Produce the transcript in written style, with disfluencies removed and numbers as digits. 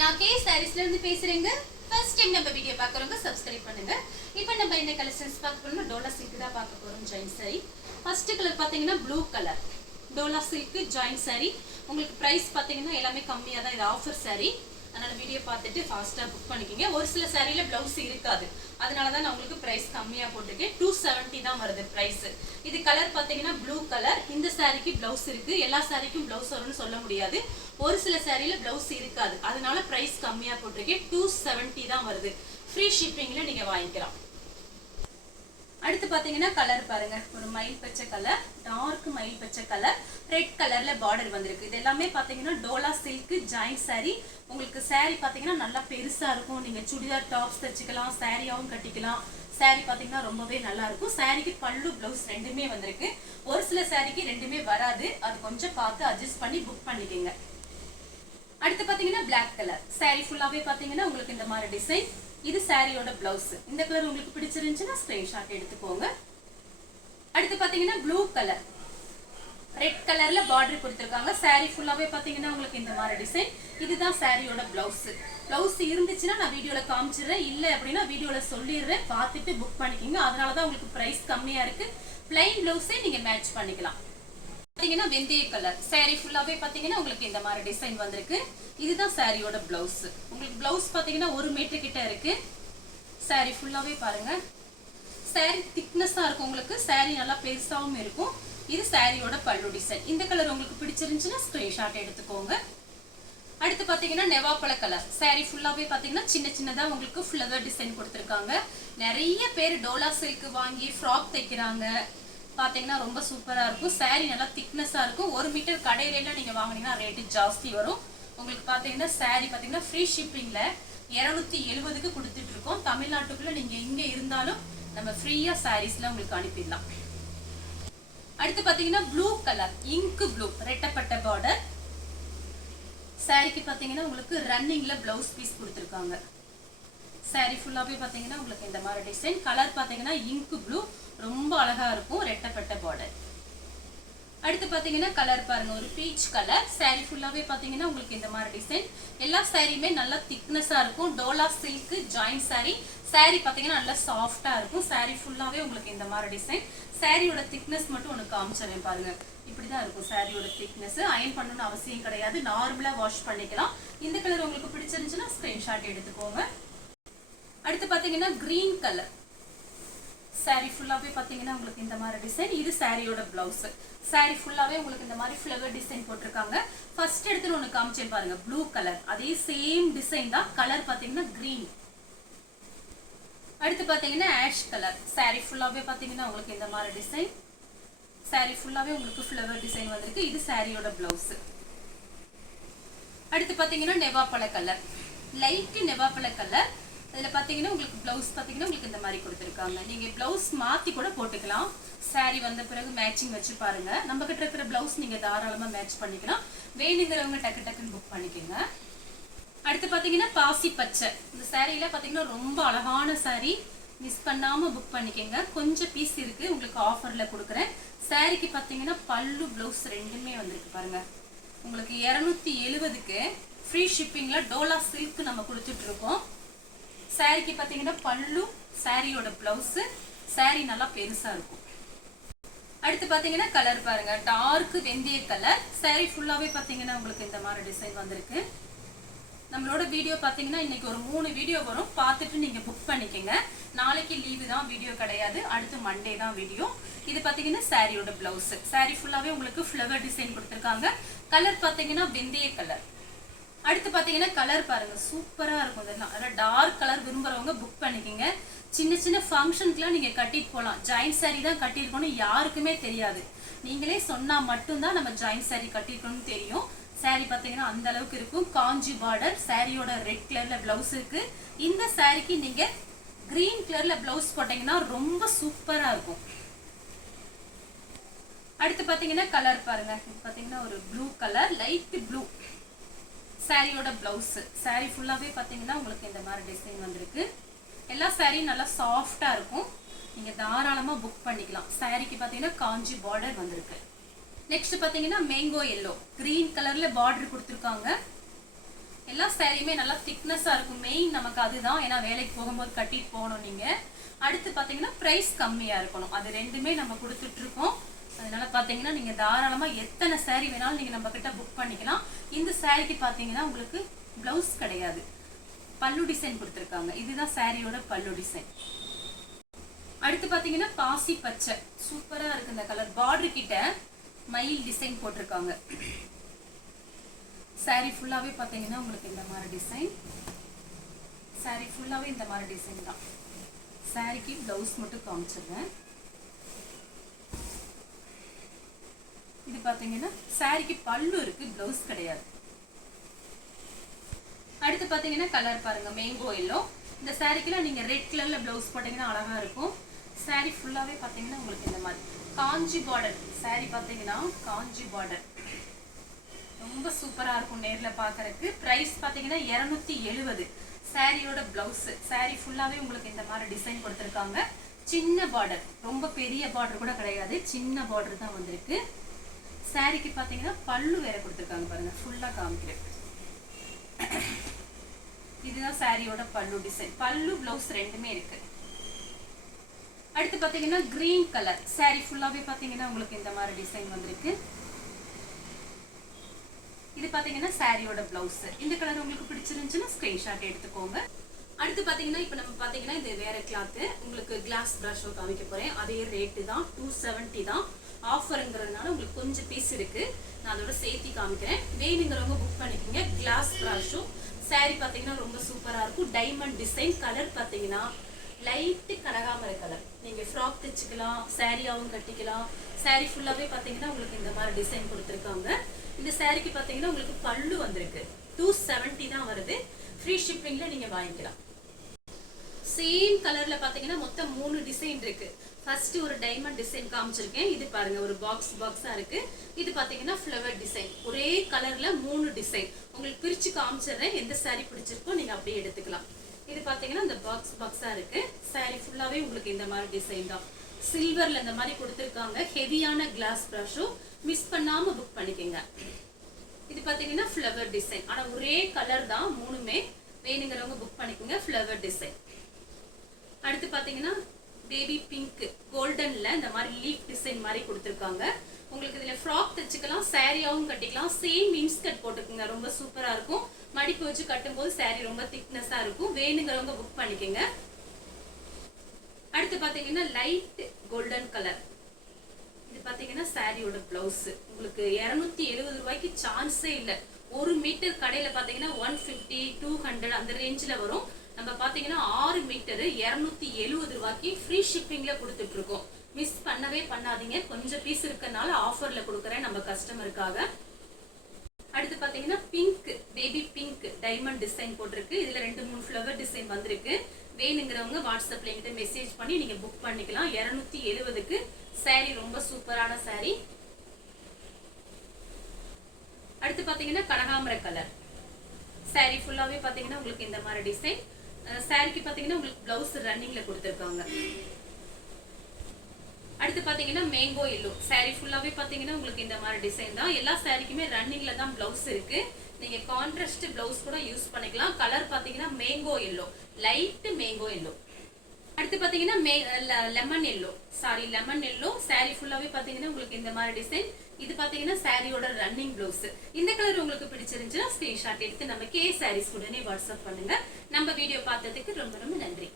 நான் கே சாரீஸ்ல இருந்து பேசுறேங்க. ஃபர்ஸ்ட் டைம் நம்ம வீடியோ பார்க்கறவங்க சப்ஸ்கிரைப் பண்ணுங்க. இப்போ நம்ம என்ன கலெக்ஷன்ஸ் பார்க்க போறோம்னா டோலா சில்க் தான் பார்க்க போறோம். ஜாயின் சாரி ஃபர்ஸ்ட் கலர் பாத்தீங்கன்னா blue colour Dola silk join sorry. உங்களுக்கு பிரைஸ் பாத்தீங்கன்னா எல்லாமே கம்மியா தான். இது ஆஃபர் சாரி, அதனால வீடியோ பார்த்துட்டு ஃபாஸ்டா புக் பண்ணிக்கோங்க. ஒரு சில சாரியில பிளவுஸ் இருக்காது, அதனால தான் நான் உங்களுக்கு பிரைஸ் கம்மியா போட்டிருக்கேன். 270 தான் வருது பிரைஸ். இது கலர் பாத்தீங்கன்னா ப்ளூ கலர். இந்த சாரிக்கு பிளவுஸ் இருக்கு. எல்லா சாரிக்கும் பிளவுஸ் வரும்னு சொல்ல முடியாது. ஒரு சில சாரியில பிளவுஸ் இருக்காது, அதனால பிரைஸ் கம்மியா போட்டிருக்கேன். 270 தான் வருது. ஃப்ரீ ஷிப்பிங்ல நீங்க வாங்கிக்கலாம். அடுத்து பாத்தீங்கன்னா கலர் பாருங்க, ஒரு மயில் பச்சை கலர், டார்க் மயில் பச்சை கலர், ரெட் கலர்ல பார்டர் வந்திருக்கு. இது எல்லாமே பாத்தீங்கன்னா டோலா சில்க் ஜாயின் சாரி. உங்களுக்கு சாரி பாத்தீங்கன்னா நல்லா பெருசா இருக்கும். நீங்க சுடிதார் டாப்ஸ் தச்சுக்கலாம், சாரியாவும் கட்டிக்கலாம். சாரி பாத்தீங்கன்னா ரொம்பவே நல்லா இருக்கும். சாரிக்கு பல்லு பிளவுஸ் ரெண்டுமே வந்திருக்கு. ஒரு சில சாரிக்கு ரெண்டுமே வராது, அது கொஞ்சம் பார்த்து அட்ஜஸ்ட் பண்ணி புக் பண்ணிக்கோங்க. அடுத்து பாத்தீங்கன்னா பிளாக் கலர் சாரி ஃபுல்லாவே பாத்தீங்கன்னா உங்களுக்கு இந்த மாதிரி டிசைன். இது சாரியோட பிளவுஸ். இந்த கலர் உங்களுக்கு பிடிச்சிருந்துச்சுன்னா ஸ்கிரீன்ஷாட் எடுத்துக்கோங்க. அடுத்து பாத்தீங்கன்னா ப்ளூ கலர், ரெட் கலர்ல பார்டர் கொடுத்திருக்காங்க. சாரி ஃபுல்லாவே பாத்தீங்கன்னா உங்களுக்கு இந்த மாதிரி டிசைன். இதுதான் சாரியோட பிளவுஸ். பிளவுஸ் இருந்துச்சுன்னா நான் வீடியோல காமிச்சிடுறேன், இல்ல அப்படின்னா வீடியோல சொல்லிடுறேன், பார்த்துட்டு புக் பண்ணிக்கோங்க. அதனாலதான் உங்களுக்கு பிரைஸ் கம்மியா இருக்கு. பிளைன் பிளவுஸே நீங்க மேட்ச் பண்ணிக்கலாம். பாத்தீங்கன்னா வெந்தய கலர் சாரி ஃபுல்லாவே பாத்தீங்கன்னா உங்களுக்கு இந்த மாதிரி டிசைன் வந்திருக்கு. இதுதான் சாரியோட பிளவுஸ். உங்களுக்கு பிளவுஸ் பாத்தீங்கன்னா 1 மீட்டர் கிட்ட இருக்கு. சாரி ஃபுல்லாவே பாருங்க, சாரி திக்னஸா இருக்கும். உங்களுக்கு சாரி நல்லா பெருசாவும் இருக்கும். இது சாரியோட பல்லு டிசைன். இந்த கலர் உங்களுக்கு பிடிச்சிருந்துச்சுன்னா ஸ்கிரீன்ஷாட் எடுத்துக்கோங்க. அடுத்து பாத்தீங்கன்னா நெவாப்பழ கலர் சாரி ஃபுல்லாவே பாத்தீங்கன்னா சின்ன சின்னதா உங்களுக்கு ஃப்ளவர் டிசைன் கொடுத்திருக்காங்க. நிறைய பேர் டோலா சில்க் வாங்கி ஃப்ராக் தைக்கிறாங்க. பாத்தீங்கன்னா ரொம்ப சூப்பரா இருக்கும். சாரி நல்லா திக்னஸா இருக்கும். 1 மீட்டர் கடையில நீங்க வாங்கினீங்கன்னா ரேட்டு ஜாஸ்தி வரும். உங்களுக்கு பாத்தீங்கன்னா சாரி பாத்தீங்கன்னா ஃப்ரீ ஷிப்பிங்ல 270க்கு கொடுத்துட்டு இருக்கோம். தமிழ்நாட்டுக்குள்ள நீங்க எங்க இருந்தாலும் நம்ம ஃப்ரீயா சாரீஸ்ல உங்களுக்கு அனுப்பிடலாம். அடுத்து பாத்தீங்கன்னா ப்ளூ கலர் இங்க் ப்ளூ ரெட்டப்பட்ட பார்டர். சாரிக்கு பாத்தீங்கன்னா உங்களுக்கு ரன்னிங்ல பிளவுஸ் பீஸ் கொடுத்திருக்காங்க. சாரி ஃபுல்லாவே பாத்தீங்கன்னா உங்களுக்கு இந்த மாதிரி டிசைன். கலர் பாத்தீங்கன்னா இங்க் ப்ளூ, ரொம்ப அழகா இருக்கும். ரெட்டப்பட்ட பார்டர். அடுத்து பாத்தீங்கன்னா கலர் பாருங்க, ஒரு பீச் கலர். சாரி ஃபுல்லாவே பாத்தீங்கன்னா உங்களுக்கு இந்த மாதிரி டிசைன். எல்லா சாரியுமே நல்லா திக்னஸா இருக்கும். Dola silk join sorry. Sorry பாத்தீங்கன்னா நல்லா சாஃப்டா இருக்கும். சாரி ஃபுல்லாவே உங்களுக்கு இந்த மாதிரி டிசைன். சாரியோட திக்னஸ் மட்டும் ஒன்று காமிச்சிடுறேன் பாருங்க. இப்படிதான் இருக்கும் சாரியோட திக்னஸ். அயன் பண்ணணும்னு அவசியம் கிடையாது, நார்மலா வாஷ் பண்ணிக்கலாம். இந்த கலர் உங்களுக்கு பிடிச்சிருந்துச்சுன்னா ஸ்கிரீன்ஷாட் எடுத்துக்கோங்க. அடுத்து பாத்தீங்கன்னா கிரீன் கலர் சாரி ஃபுல்லாவே பாத்தீங்கன்னா உங்களுக்கு இந்த மாதிரி டிசைன். இது சாரியோட பிளவுஸ். சாரி ஃபுல்லாவே உங்களுக்கு இந்த மாதிரி ஃப்ளவர் டிசைன் போட்டிருக்காங்க. ஃபர்ஸ்ட் எடுத்து ஒன்று காமிச்சேன் பாருங்க, ப்ளூ கலர். அதே சேம் டிசைன் தான். கலர் பாத்தீங்கன்னா கிரீன். அடுத்து பாத்தீங்கன்னா ஆஷ் கலர் சாரி ஃபுல்லாவே பாத்தீங்கன்னா உங்களுக்கு இந்த மாதிரி டிசைன். சாரி ஃபுல்லாவே உங்களுக்கு ஃப்ளவர் டிசைன் வந்திருக்கு. இது சாரியோட பிளவுஸ். அடுத்து பாத்தீங்கன்னா நெவாப்பழ கலர், லைட் நெவாப்பழ கலர். இதுல பாத்தீங்கன்னா உங்களுக்கு பிளவுஸ் பாத்தீங்கன்னா உங்களுக்கு இந்த மாதிரி கொடுத்திருக்காங்க. நீங்க பிளவுஸ் மாத்தி கூட போட்டுக்கலாம். சாரி வந்த பிறகு மேட்சிங் வச்சு பாருங்க. நம்ம கிட்ட இருக்கிற பிளவுஸ் நீங்க தாராளமா மேட்ச் பண்ணிக்கலாம். வேணுங்கிறவங்க டக்கு டக்குன்னு புக் பண்ணிக்கோங்க. அடுத்து பாத்தீங்கன்னா பாசி பச்சை. இந்த சாரியில பாத்தீங்கன்னா ரொம்ப அழகான சாரி, மிஸ் பண்ணாம புக் பண்ணிக்கோங்க. கொஞ்சம் பீஸ் இருக்கு, உங்களுக்கு ஆஃபர்ல கொடுக்குறேன். சாரிக்கு பாத்தீங்கன்னா பல்லு பிளவுஸ் ரெண்டுமே வந்திருக்கு பாருங்க. உங்களுக்கு 270க்கு ஃப்ரீ ஷிப்பிங்ல டோலா சில்க் நம்ம கொடுத்துட்டு இருக்கோம். சாரிக்கு பாத்தீங்கன்னா பல்லு, சாரியோட பிளவுஸ். சாரி நல்லா பெருசா இருக்கும். அடுத்து பாத்தீங்கன்னா கலர் பாருங்க, டார்க் வெந்தய கலர். சாரி ஃபுல்லாவே பாத்தீங்கன்னா உங்களுக்கு இந்த மாதிரி டிசைன் வந்திருக்கு. நம்மளோட வீடியோ பாத்தீங்கன்னா இன்னைக்கு ஒரு 3 வீடியோ வரும், பார்த்துட்டு நீங்க புக் பண்ணிக்கோங்க. நாளைக்கு லீவு தான், வீடியோ கிடையாது. அடுத்து மண்டே தான் வீடியோ. இது பாத்தீங்கன்னா சாரியோட பிளவுஸ். சாரி ஃபுல்லாவே உங்களுக்கு ஃப்ளவர் டிசைன் கொடுத்திருக்காங்க. கலர் பாத்தீங்கன்னா வெந்தய கலர். அடுத்து பாத்தீங்கன்னா கலர் பாருங்க, சூப்பரா இருக்கும். இதெல்லாம் டார்க் கலர் விரும்புறவங்க புக் பண்ணிக்கோங்க. சின்ன சின்ன ஃபங்க்ஷனுக்குலாம் நீங்க கட்டிட்டு போகலாம். ஜாயின் சாரி தான் கட்டியிருக்கோம்னு யாருக்குமே தெரியாது. நீங்களே சொன்னா மட்டும்தான் நம்ம ஜாயின் சாரி கட்டியிருக்கோம்னு தெரியும். சாரி பாத்தீங்கன்னா அந்த அளவுக்கு இருக்கும். காஞ்சி பார்டர். சாரியோட ரெட் கலர்ல பிளவுஸ் இருக்கு. இந்த சாரிக்கு நீங்க கிரீன் கலர்ல பிளவுஸ் போட்டீங்கன்னா ரொம்ப சூப்பரா இருக்கும். அடுத்து பாத்தீங்கன்னா கலர் பாருங்க, பாத்தீங்கன்னா ஒரு ப்ளூ கலர், லைட் ப்ளூ. சாரியோட பிளவுஸ். சாரி ஃபுல்லாவே பாத்தீங்கன்னா உங்களுக்கு இந்த மாதிரி டிசைன் வந்திருக்கு. எல்லா சாரியும் நல்லா சாஃப்டா இருக்கும். நீங்க தாராளமா புக் பண்ணிக்கலாம். சாரிக்கு பாத்தீங்கன்னா காஞ்சி பார்டர் வந்திருக்கு. நெக்ஸ்ட் பாத்தீங்கன்னா மேங்கோ எல்லோ, கிரீன் கலர்ல பார்டர் கொடுத்திருக்காங்க. எல்லா சாரியுமே நல்லா திக்னஸா இருக்கும். மெயின் நமக்கு அதுதான், ஏன்னா வேலைக்கு போகும்போது கட்டிட்டு போகணும் நீங்க. அடுத்து பாத்தீங்கன்னா பிரைஸ் கம்மியா இருக்கணும், அது ரெண்டுமே நம்ம கொடுத்துட்டு இருக்கோம். அதனால பாத்தீங்கன்னா நீங்க தாராளமா எத்தனை சாரி வேணாலும் நீங்க நம்ம கிட்ட புக் பண்ணிக்கலாம். இந்த சாரிக்கு பாத்தீங்கன்னா உங்களுக்கு பிளவுஸ் கிடையாது, பல்லு டிசைன் கொடுத்துருக்காங்க. இதுதான் சாரியோட பல்லு டிசைன். அடுத்து பாத்தீங்கன்னா பாசி பச்சை சூப்பரா இருக்கு இந்த கலர். பார்டர் கிட்ட மயில் டிசைன் போட்டிருக்காங்க. சாரி ஃபுல்லாவே பாத்தீங்கன்னா உங்களுக்கு இந்த மாதிரி டிசைன். சாரி ஃபுல்லாவே இந்த மாதிரி டிசைன் தான். சாரிக்கு பிளவுஸ் மட்டும் காமிச்சிருக்கேன். இது பாத்தீங்கன்னா சாரிக்கு பல்லு இருக்கு, பிளவுஸ் கிடையாது. அடுத்து பாத்தீங்கன்னா கலர் பாருங்க, மேங்கோ எல்லோ. இந்த சாரிக்குலாம் நீங்க ரெட் கலர்ல பிளவுஸ் போட்டீங்கன்னா அழகா இருக்கும். சாரி ஃபுல்லாவே பாத்தீங்கன்னா உங்களுக்கு இந்த மாதிரி காஞ்சி பார்டர். சாரி பாத்தீங்கன்னா காஞ்சி பார்டர் ரொம்ப சூப்பரா இருக்கும் நேர்ல பாக்குறதுக்கு. பிரைஸ் பாத்தீங்கன்னா 270. சாரியோட பிளவுஸ். சாரி ஃபுல்லாவே உங்களுக்கு இந்த மாதிரி டிசைன் கொடுத்திருக்காங்க. சின்ன பார்டர், ரொம்ப பெரிய பார்டர் கூட கிடையாது, சின்ன பார்டர் தான் வந்திருக்கு. சாரிக்கு பாத்தீங்கன்னா பல்லு வேற கொடுத்திருக்காங்க பாருங்க, ஃபுல்லா காமிக்கிறேன். இதுதான் சாரியோட பல்லு டிசைன். பல்லு பிளவுஸ் ரெண்டுமே இருக்கு. அடுத்து பாத்தீங்கன்னா கிரீன் கலர். சாரி ஃபுல்லாவே பாத்தீங்கன்னா உங்களுக்கு இந்த மாதிரி டிசைன் வந்திருக்கு. இது பாத்தீங்கன்னா சாரியோட பிளவுஸ். இந்த கலர் உங்களுக்கு பிடிச்சிருந்துச்சுன்னா ஸ்கிரீன்ஷாட் எடுத்துக்கோங்க. அடுத்து பாத்தீங்கன்னா இப்ப நம்ம பாத்தீங்கன்னா இது வேற கிளாத். உங்களுக்கு கிளாஸ் பிரஷ் காமிக்க போறேன். அதே ரேட்டு தான், 270 தான். ஆஃபருங்கிறதுனால உங்களுக்கு கொஞ்சம் பீஸ் இருக்கு, நான் அதோட சேர்த்தி காமிக்கிறேன். வேணுங்கிறவங்க புக் பண்ணிக்கோங்க. கிளாஸ் பிரஷும் சாரி பாத்தீங்கன்னா ரொம்ப சூப்பரா இருக்கும். Diamond design. கலர் பாத்தீங்கன்னா லைட் கனகாமரை கலர். நீங்க ஃப்ராக் தைச்சுக்கலாம், சாரியாவும் கட்டிக்கலாம். சாரி ஃபுல்லாவே பாத்தீங்கன்னா உங்களுக்கு இந்த மாதிரி டிசைன் கொடுத்துருக்காங்க. இந்த சாரிக்கு பாத்தீங்கன்னா உங்களுக்கு பல்லு வந்திருக்கு. 270 தான் வருது. ஃப்ரீ ஷிப்பிங்ல நீங்க வாங்கிக்கலாம். சேம் கலர்ல பாத்தீங்கன்னா மொத்தம் 3 டிசைன் இருக்கு. ஃபர்ஸ்ட் ஒரு டைமண்ட் டிசைன் காமிச்சிருக்கேன். இது பாருங்க ஒரு பாக்ஸா இருக்கு. இது பாத்தீங்கன்னா ஃப்ளவர் டிசைன். ஒரே கலர்ல 3 டிசைன். உங்களுக்கு பிரிச்சு காமிச்சிடுறேன். எந்த சாரி பிடிச்சிருக்கோ நீங்க அப்படியே எடுத்துக்கலாம். இது பாத்தீங்கன்னா இந்த பாக்ஸா இருக்கு. சாரி ஃபுல்லாவே உங்களுக்கு இந்த மாதிரி டிசைன் தான். சில்வர்ல இந்த மாதிரி கொடுத்திருக்காங்க. ஹெவியான கிளாஸ் பிரஷும் மிஸ் பண்ணாம புக் பண்ணிக்கோங்க. இது பாத்தீங்கன்னா ஃப்ளவர் டிசைன். ஆனா ஒரே கலர் தான் மூணுமே. வேணுங்கிறவங்க புக் பண்ணிக்கோங்க. Flower design. அடுத்து பாத்தீங்கன்னா பேபி பிங்க் கோல்டன்ல இந்த மாதிரி லீஃப் டிசைன் மாதிரி கொடுத்திருக்காங்க. உங்களுக்கு இதுல ஃப்ராக் தைச்சுக்கலாம், சாரியாவும் கட்டிக்கலாம். சேம் இன்ஸ்கர்ட் போட்டுக்கோங்க, ரொம்ப சூப்பரா இருக்கும். மடிப்பு வச்சு கட்டும் போது சாரி ரொம்ப திக்னஸா இருக்கும். வேணுங்கிறவங்க புக் பண்ணிக்கோங்க. அடுத்து பாத்தீங்கன்னா லைட் கோல்டன் கலர். இது பாத்தீங்கன்னா சாரியோட பிளவுஸ். உங்களுக்கு 270 ரூபாய்க்கு சான்ஸே இல்ல. 1 மீட்டர் கடையில பாத்தீங்கன்னா 150, 200 அந்த ரேஞ்சில வரும். நம்ம பாத்தீங்கன்னா 6 மீட்டர் 270 ரூபாய்க்கு ஃப்ரீ ஷிப்பிங்ல கொடுத்துட்டு இருக்கோம். மிஸ் பண்ணவே பண்ணாதீங்க. கொஞ்சம் பீஸ் இருக்கனால ஆஃபர்ல கொடுக்குறேன் நம்ம கஸ்டமருக்காக. அடுத்து பாத்தீங்கன்னா pink, baby pink diamond design போட்டிருக்கு. இதுல 2-3 ஃப்ளவர் டிசைன் வந்திருக்கு. வேணுங்கிறவங்க வாட்ஸ்அப்ல என்கிட்ட மெசேஜ் பண்ணி நீங்க புக் பண்ணிக்கலாம். 270க்கு சாரி ரொம்ப சூப்பரான சாரி. அடுத்து பாத்தீங்கன்னா கனகாமரை கலர். சாரி ஃபுல்லாவே பாத்தீங்கன்னா உங்களுக்கு இந்த மாதிரி டிசைன். சாரிக்கு பாத்தீங்கன்னா உங்களுக்கு பிளவுஸ் ரன்னிங்ல கொடுத்திருக்காங்க. அடுத்து பாத்தீங்கன்னா மேங்கோ எல்லோ. சாரி ஃபுல்லாவே பாத்தீங்கன்னா உங்களுக்கு இந்த மாதிரி டிசைன் தான். எல்லா சாரிக்குமே ரன்னிங்ல தான் பிளவுஸ் இருக்கு. நீங்க கான்ட்ராஸ்ட் பிளவுஸ் கூட யூஸ் பண்ணிக்கலாம். கலர் பாத்தீங்கன்னா mango yellow, light mango yellow. அடுத்து பாத்தீங்கன்னா lemon yellow. Sorry lemon yellow. Sorry ஃபுல்லாவே பாத்தீங்கன்னா உங்களுக்கு இந்த மாதிரி டிசைன். இது பாத்தீங்கன்னா சாரியோட ரன்னிங் பிளவுஸ். இந்த கலர் உங்களுக்கு பிடிச்சிருந்துச்சுன்னா ஸ்கிரீன்ஷாட் எடுத்து நம்ம கே சாரீஸ் உடனே வாட்ஸ்அப் பண்ணுங்க. நம்ம வீடியோ பார்த்ததுக்கு ரொம்ப ரொம்ப நன்றி.